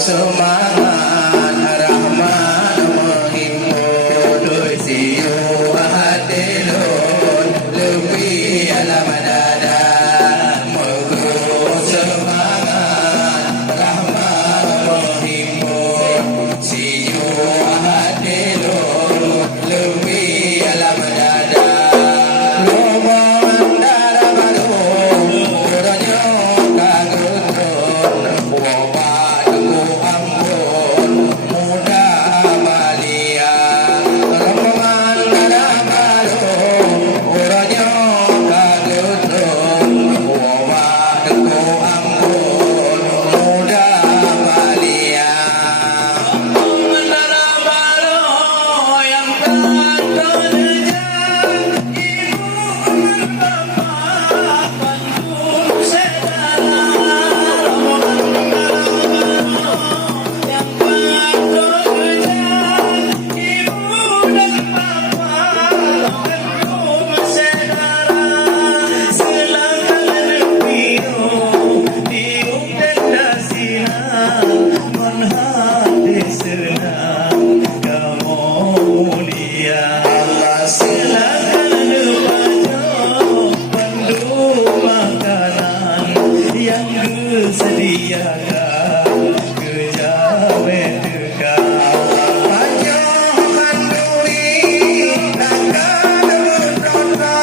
semangat Rahman menghimpun doi siu hati lun lebih alam dada mengkru semangat Rahman menghimpun siu hati lun lebih alam dada lumon dada baru uronyo kagutun wabah tunggu ampun muda balia rombongan dada baru uronyo kagutun wabah tunggu ampun muda balia rombongan dada baru yang telah terjang ibu dan bapak bantu saudara rombongan dada baru yang telah terjang ibu dan bapak bantu saudara silakan tiup tiup tanda sinar menghati senang kemuliaan Allah silakan baju pandu makanan yang disediakan kejawe dekat baju kanduri takkan berdosa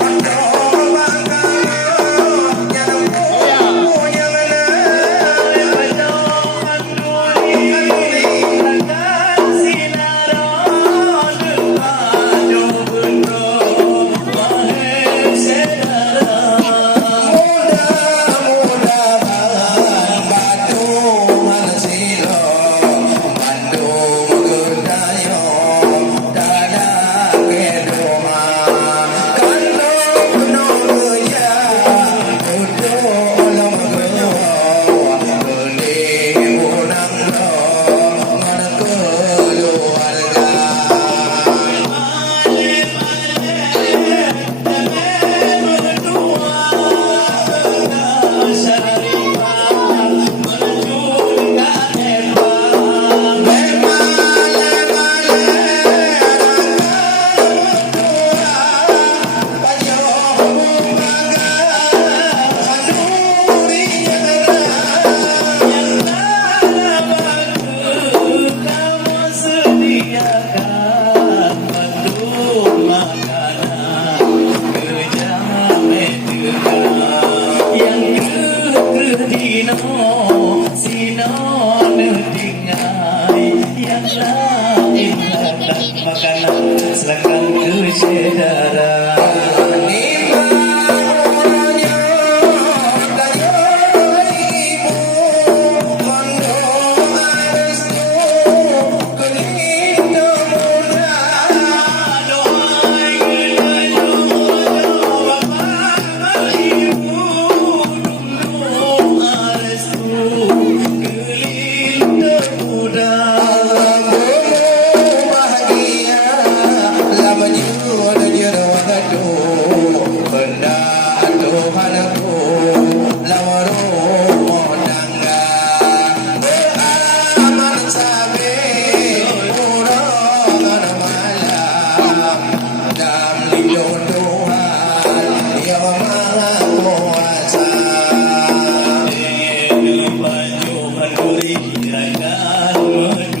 pandu makanan yang punya benar baju kanduri takkan sinaron baju bendo wahai saudara mudah-mudahan batu mansilo mandu mengendayo dada kedua kandung penoloya kudu olam gewa gede unang lo ngan keluarga Silakan ke saudara Baju manduri, jangan